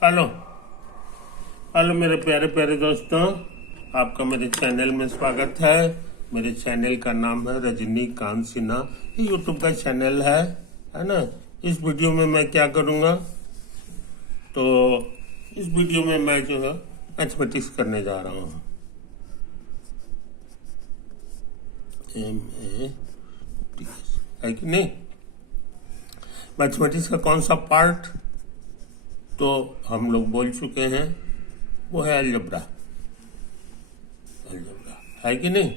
Hello hello मेरे प्यारे प्यारे दोस्तों, आपका मेरे चैनल में स्वागत है। मेरे चैनल का नाम है रजनीकांत सिन्हा। ये यूट्यूब का चैनल है ना। इस वीडियो में मैं क्या करूँगा, तो इस वीडियो में मैं जो है मैथमेटिक्स करने जा रहा हूँ। MATS है कि नहीं। मैथमेटिक्स का कौन सा पार्ट तो हम लोग बोल चुके हैं, वो है अलजेब्रा। अलजेब्रा है कि नहीं।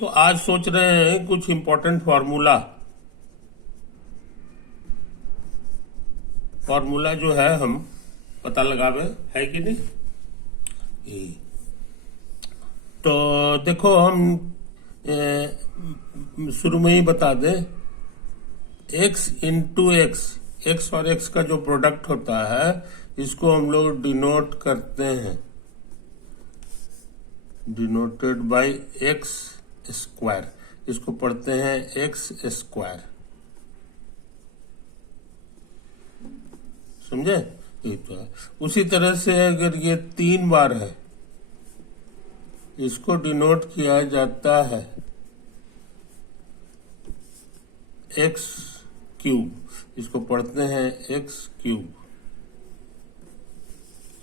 तो आज सोच रहे हैं कुछ इंपॉर्टेंट फॉर्मूला जो है हम पता लगावे, है कि नहीं। तो देखो हम शुरू में ही बता दें, x इंटू एक्स और x का जो प्रोडक्ट होता है इसको हम लोग डिनोट करते हैं, डिनोटेड बाय एक्स स्क्वायर। इसको पढ़ते हैं एक्स स्क्वायर, समझे। ये तो है। उसी तरह से अगर ये 3 बार है, इसको डिनोट किया जाता है एक्स क्यूब। इसको पढ़ते हैं एक्स क्यूब,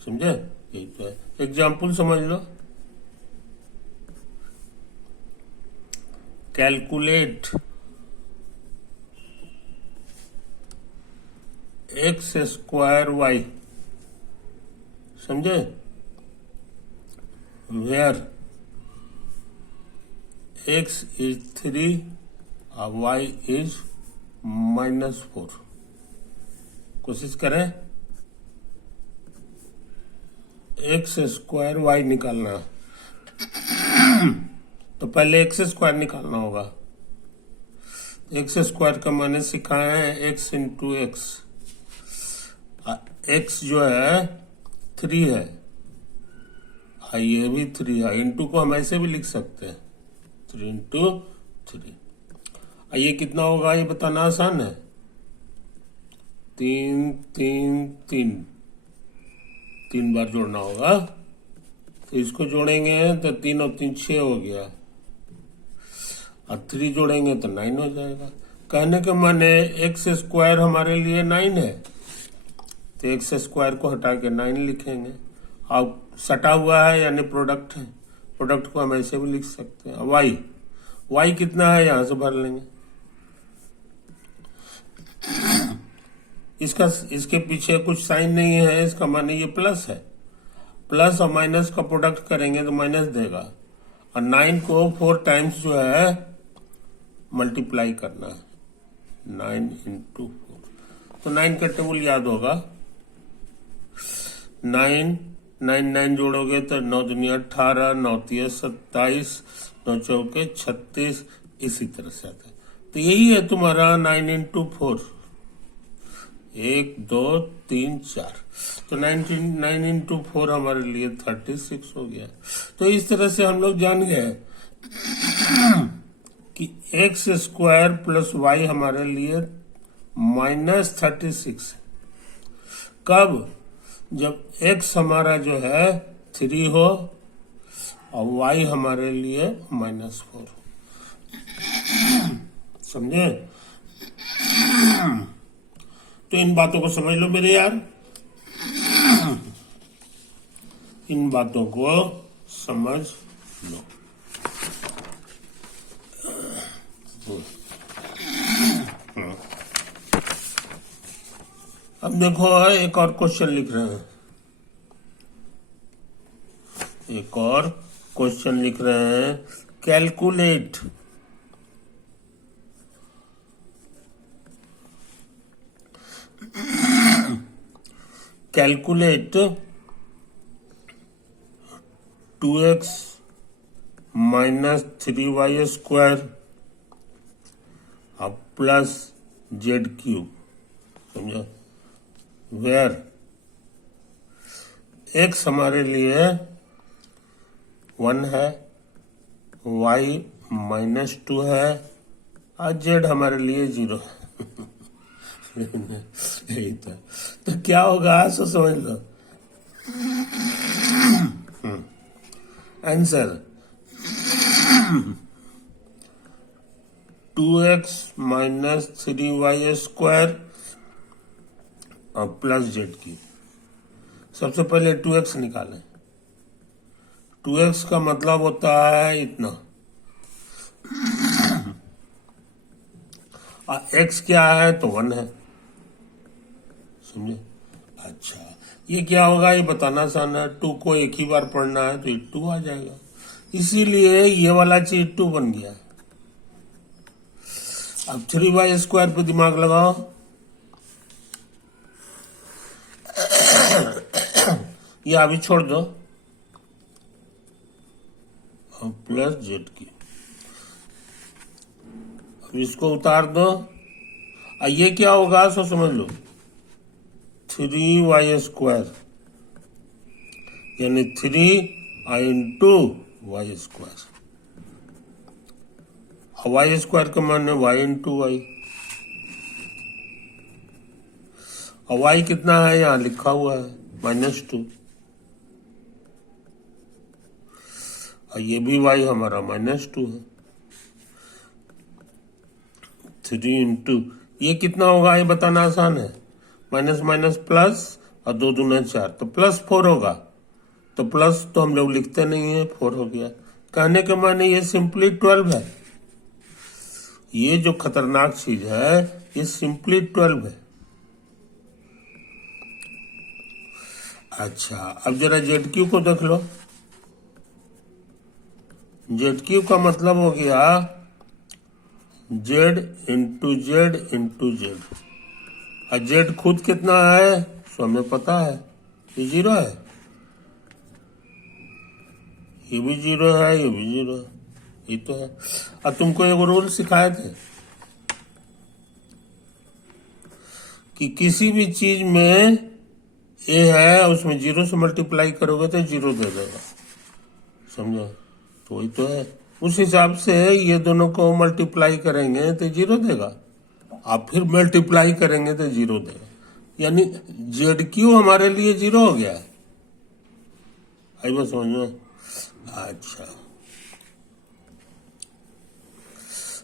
समझे। यही तो है। एग्जाम्पल समझ लो, कैलकुलेट एक्स स्क्वायर वाई, समझे, वेयर एक्स इज 3 और वाई इज -4। कोशिश करें एक्स स्क्वायर वाई निकालना, तो पहले एक्स स्क्वायर निकालना होगा। एक्स स्क्वायर का माने सिखाए हैं एक्स इंटू एक्स। एक्स जो है 3 है, ये भी 3 है। इंटू को हम ऐसे भी लिख सकते हैं, 3 इंटू 3। ये कितना होगा ये बताना आसान है। 3 3 3 3 बार जोड़ना होगा। तो इसको जोड़ेंगे तो 3 और 3 6 हो गया, और 3 जोड़ेंगे तो 9 हो जाएगा। कहने के माने एक्स स्क्वायर हमारे लिए 9 है, तो एक्स स्क्वायर को हटा के 9 लिखेंगे। अब सटा हुआ है यानी प्रोडक्ट है, प्रोडक्ट को हम ऐसे भी लिख सकते हैं। वाई कितना है यहां से भर लेंगे। इसके पीछे कुछ साइन नहीं है, इसका माने ये प्लस है। प्लस और माइनस का प्रोडक्ट करेंगे तो माइनस देगा, और 9 को 4 टाइम्स जो है मल्टीप्लाई करना है, 9 इंटू 4। तो 9 का टेबल याद होगा। 9 9 9 जोड़ोगे तो 9 दूनी 18, 9 तिया 27, 9 चौके 36, इसी तरह से आता है। तो यही है तुम्हारा 9 इंटू 4, 1 2 3 4। तो 9 इंटू 4 हमारे लिए 36 हो गया। तो इस तरह से हम लोग जान गए कि एक्स स्क्वायर प्लस वाई हमारे लिए -36। कब? जब एक्स हमारा जो है 3 हो और वाई हमारे लिए -4, समझे। तो इन बातों को समझ लो मेरे यार, इन बातों को समझ लो। अब देखो एक और क्वेश्चन लिख रहे हैं, एक और क्वेश्चन लिख रहे हैं। Calculate calculate 2x minus 3y square और प्लस जेड क्यूब, समझो, वेयर x हमारे लिए 1 है, y -2 है, और z हमारे लिए 0 है। यही तो क्या होगा सो समझ लो। Answer 2x minus 3y square और प्लस जेड की। सबसे पहले 2x निकालें। 2x का मतलब होता है इतना, और x क्या है तो 1 है, समझे। अच्छा, ये क्या होगा ये बताना आसान है। 2 को एक ही बार पढ़ना है तो ये 2 आ जाएगा, इसीलिए ये वाला चीज 2 बन गया। अब 3y स्क्वायर पे दिमाग लगाओ। ये अभी छोड़ दो, और प्लस जेड की। अब इसको उतार दो, और ये क्या होगा सो समझ लो, 3y स्क्वायर यानी 3 into Y square. Y square का मान है y इंटू वाई, और y कितना है यहां लिखा हुआ है -2, और ये भी y हमारा -2 है। 3 इंटू ये कितना होगा ये बताना आसान है, माइनस माइनस प्लस, और 2 दूना 4 तो +4 होगा। तो प्लस तो हम लोग लिखते नहीं है, 4 हो गया। कहने के माने ये सिंपली 12 है। ये जो खतरनाक चीज है ये सिंपली 12 है। अच्छा, अब जरा ZQ को देख लो। ZQ का मतलब हो गया Z into Z into Z, और Z खुद कितना है सो हमें पता है, ये 0 है, ये भी 0 है, ये भी 0 है, ये तो है। और तुमको एक रूल सिखाए थे कि किसी भी चीज में ए है उसमें 0 से मल्टीप्लाई करोगे तो 0 दे देगा, समझो। तो वही तो है, उस हिसाब से ये दोनों को मल्टीप्लाई करेंगे तो 0 देगा, आप फिर मल्टीप्लाई करेंगे तो 0 देगा, यानी ZQ हमारे लिए 0 हो गया है। आई बात समझ में। अच्छा,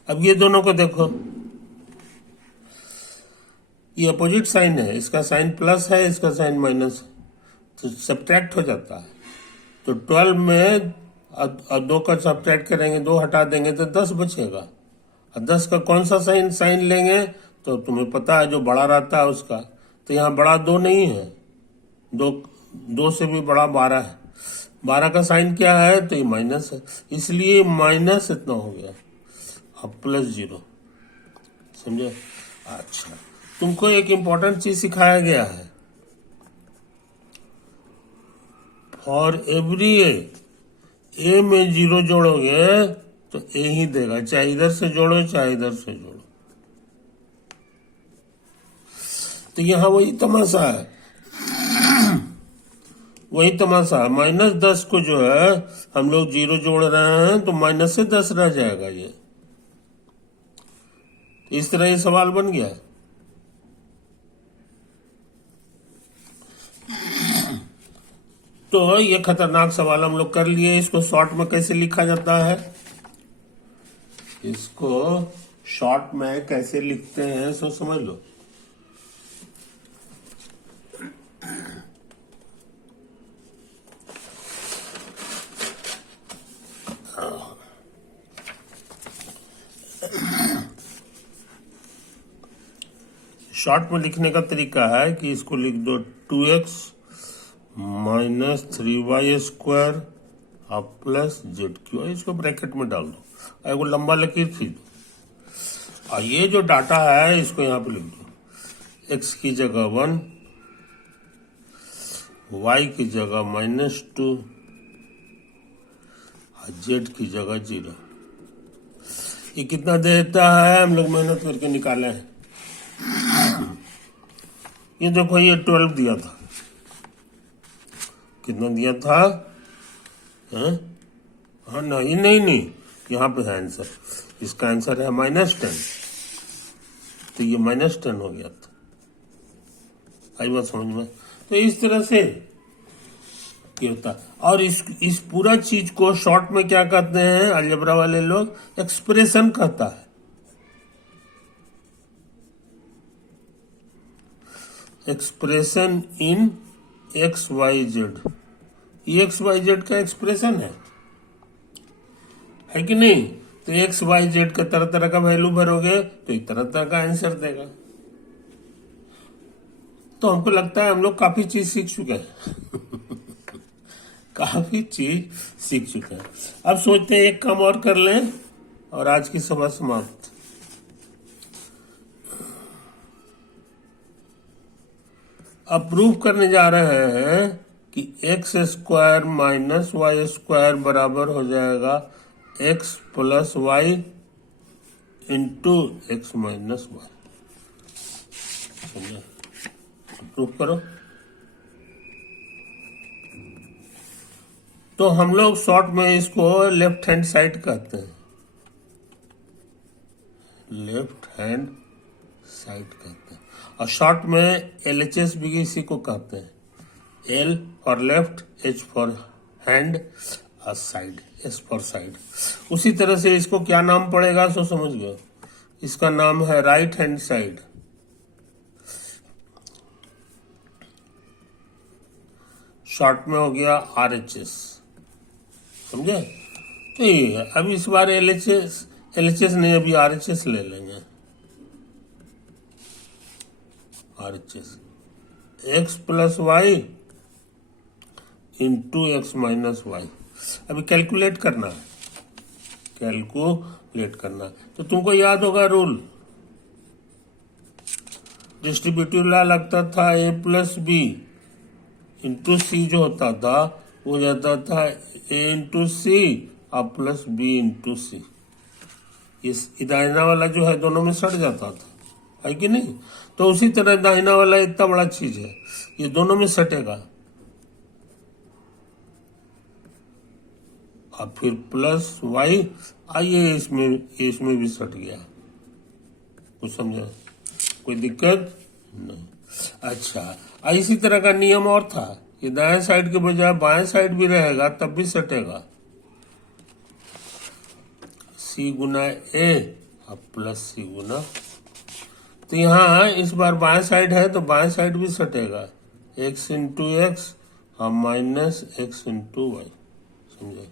अब ये दोनों को देखो, ये अपोजिट साइन है, इसका साइन प्लस है, इसका साइन माइनस है, तो सब्ट्रैक्ट हो जाता है। तो 12 में 2 का सब्ट्रैक्ट करेंगे, 2 हटा देंगे तो 10 बचेगा, और 10 का कौन सा साइन लेंगे तो तुम्हें पता है जो बड़ा रहता है उसका। तो यहाँ बड़ा 2 नहीं है, 2 से भी बड़ा 12 है। 12 का साइन क्या है तो ये माइनस है, इसलिए माइनस इतना हो गया, अब +0, समझे। अच्छा, तुमको एक इंपॉर्टेंट चीज सिखाया गया है, फॉर एवरी ए में 0 जोड़ोगे तो ए ही देगा, चाहे इधर से जोड़ो चाहे इधर से जोड़ो। तो यहां वही तमाशा है, वही तमाशा है। -10 को जो है हम लोग 0 जोड़ रहे हैं तो माइनस से 10 रह जाएगा, ये इस तरह ये सवाल बन गया। तो ये खतरनाक सवाल हम लोग कर लिए। इसको शॉर्ट में कैसे लिखा जाता है, इसको शॉर्ट में कैसे लिखते हैं सो समझ लो। शॉर्ट में लिखने का तरीका है कि इसको लिख दो 2x माइनस 3y स्क्वायर और प्लस ZQ, इसको ब्रैकेट में डाल दो, एक लंबा लकीर खींच दो, और ये जो डाटा है इसको यहाँ पे लिख दो। x की जगह 1, y की जगह -2 और z की जगह 0। ये कितना देता है हम लोग मेहनत करके निकाले हैं। ये देखो, ये 12 दिया था, कितना दिया था, हाँ नहीं, यहाँ पे है आंसर, इसका आंसर है -10, तो ये -10 हो गया था। आई बात समझ में। तो इस तरह से ये होता है। और इस पूरा चीज को शॉर्ट में क्या कहते हैं अलजेब्रा वाले लोग? एक्सप्रेशन कहता है। Expression in X Y Z, ये एक्स वाई जेड का एक्सप्रेशन है कि नहीं? तो एक्स वाई जेड का तरह तरह का वैल्यू भरोगे तो एक तरह तरह का आंसर देगा। तो हमको लगता है हम लोग काफी चीज सीख चुके हैं काफी चीज सीख चुके हैं। अब सोचते हैं एक काम और कर लें और आज की सभा समाप्त। अब प्रूव करने जा रहे हैं कि X square minus Y square बराबर हो जाएगा X plus Y into X minus Y. समझे? प्रूव करो। तो हम लोग शॉर्ट में इसको लेफ्ट हैंड साइड कहते हैं, लेफ्ट हैंड साइड कहते हैं। और शॉर्ट में LHS भी इसी को कहते हैं, L for left, H for hand और साइड, S फॉर साइड। उसी तरह से इसको क्या नाम पड़ेगा सो समझ गए? इसका नाम है राइट हैंड साइड। शॉर्ट में हो गया RHS। समझे? तो ये है। अब इस बार LHS नहीं, अभी RHS ले लेंगे। RHS X plus Y into X minus Y. अभी कैलकुलेट करना है, कैलकुलेट करना है। तो तुमको याद होगा रूल, डिस्ट्रीब्यूटिव लॉ लगता था A प्लस बी इंटू सी, जो होता था वो जाता था A इंटू सी और प्लस बी इंटू सी। इस दाहिना वाला जो है दोनों में सट जाता था, है कि नहीं? तो उसी तरह दाहिना वाला इतना बड़ा चीज है, ये दोनों में सटेगा। और फिर प्लस वाई, आइए इसमें भी सट गया। कुछ समझा? कोई दिक्कत नहीं। अच्छा, इसी तरह का नियम और था, ये दाएं साइड के बजाय बाएं साइड भी रहेगा तब भी सटेगा। C गुना A और प्लस C गुना, तो यहाँ इस बार बाएं साइड है तो बाएं साइड भी सटेगा, x इंटू एक्स और माइनस एक्स इंटू वाई। समझे?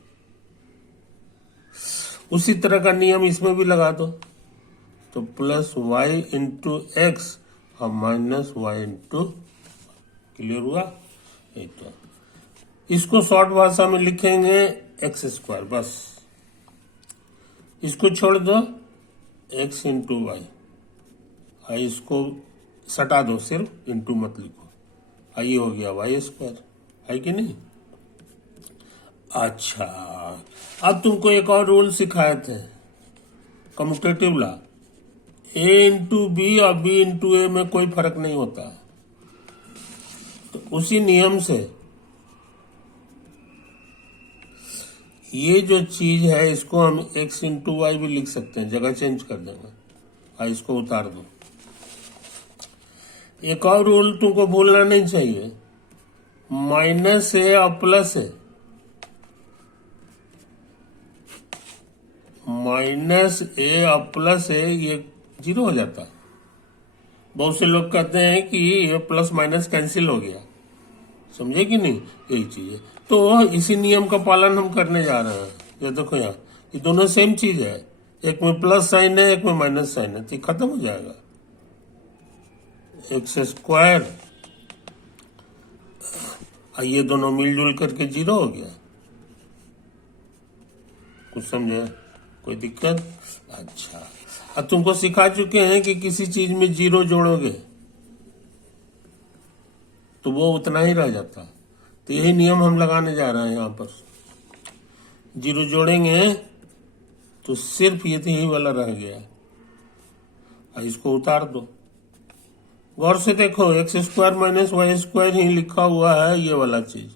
उसी तरह का नियम इसमें भी लगा दो, तो प्लस वाई इंटू एक्स और माइनस वाई इंटू। क्लियर हुआ? तो इसको शॉर्ट भाषा में लिखेंगे एक्स स्क्वायर, बस इसको छोड़ दो एक्स इंटू वाई, इसको सटा दो, सिर्फ इंटू मत लिखो। ये हो गया वाई स्क्वायर, है कि नहीं? अच्छा, अब तुमको एक और रूल सिखाए थे, commutative law. A into B और B इंटू ए में कोई फर्क नहीं होता, तो उसी नियम से ये जो चीज है इसको हम x इंटू वाई भी लिख सकते हैं, जगह चेंज कर देंगे। इसको उतार दो। एक और रूल तुमको भूलना नहीं चाहिए, माइनस ए और प्लस ए, माइनस ए और प्लस ए ये जीरो हो जाता है। बहुत से लोग कहते हैं कि ये प्लस माइनस कैंसिल हो गया, समझे कि नहीं? यही चीज है। तो इसी नियम का पालन हम करने जा रहे हैं। ये देखो यहाँ, ये दोनों सेम चीज है, एक में प्लस साइन है एक में माइनस साइन है, तो खत्म हो जाएगा। एक्स स्क्वायर, ये दोनों मिलजुल करके जीरो हो गया। कुछ समझे? कोई दिक्कत? अच्छा, अब तुमको सिखा चुके हैं कि किसी चीज में जीरो जोड़ोगे तो वो उतना ही रह जाता, तो यही नियम हम लगाने जा रहे हैं। यहाँ पर जीरो जोड़ेंगे तो सिर्फ यही वाला रह गया, इसको उतार दो। गौर से देखो, X square minus Y square ही लिखा हुआ है, ये वाला चीज,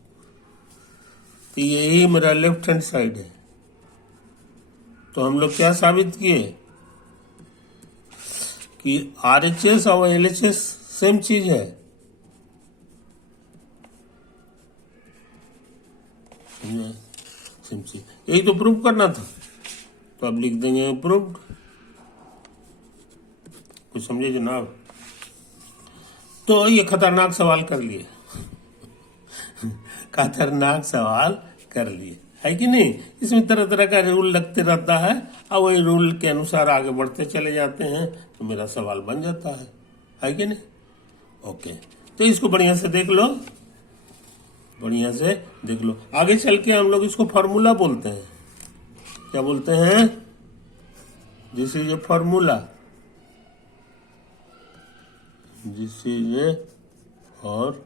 तो यही मेरा लेफ्ट हैंड साइड है। तो हम लोग क्या साबित किए कि RHS और LHS सेम चीज है। समझे? सिंपल यही तो प्रूव करना था, तो अब लिख देंगे प्रूव्ड। कुछ समझे जनाब? तो ये खतरनाक सवाल कर लिए खतरनाक सवाल कर लिए, है कि नहीं? इसमें तरह तरह का रूल लगते रहता है और वही रूल के अनुसार आगे बढ़ते चले जाते हैं, तो मेरा सवाल बन जाता है कि नहीं? ओके, तो इसको बढ़िया से देख लो, बढ़िया से देख लो। आगे चल के हम लोग इसको फॉर्मूला बोलते हैं। क्या बोलते हैं? This is a formula, this is a और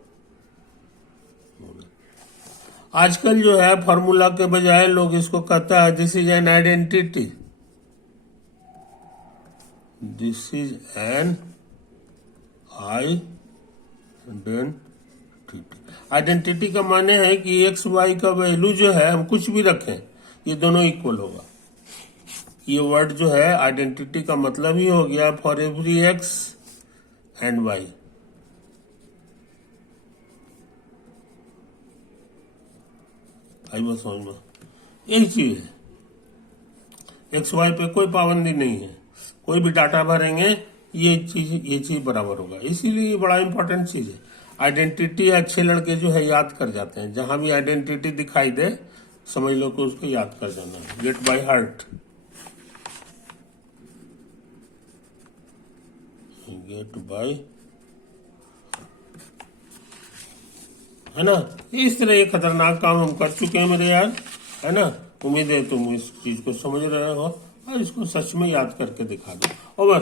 आजकल जो है फॉर्मूला के बजाय लोग इसको कहता है this is an identity, this is an identity का माने है कि एक्स वाई का वैल्यू जो है हम कुछ भी रखें ये दोनों इक्वल होगा। ये वर्ड जो है आइडेंटिटी का मतलब ही हो गया for every X and Y. आई बात समझ में? यही चीज है, एक्स वाई पे कोई पाबंदी नहीं है, कोई भी डाटा भरेंगे ये चीज बराबर होगा। इसीलिए ये बड़ा इंपॉर्टेंट चीज है। आइडेंटिटी अच्छे लड़के जो है याद कर जाते हैं, जहां भी आइडेंटिटी दिखाई दे समझ लो कि उसको याद कर जाना, get by heart, get by, है ना? इस तरह ये खतरनाक काम हम कर चुके हैं मेरे यार, है ना? उम्मीद है तुम इस चीज को समझ रहे हो और इसको सच में याद करके दिखा दो। ओवर।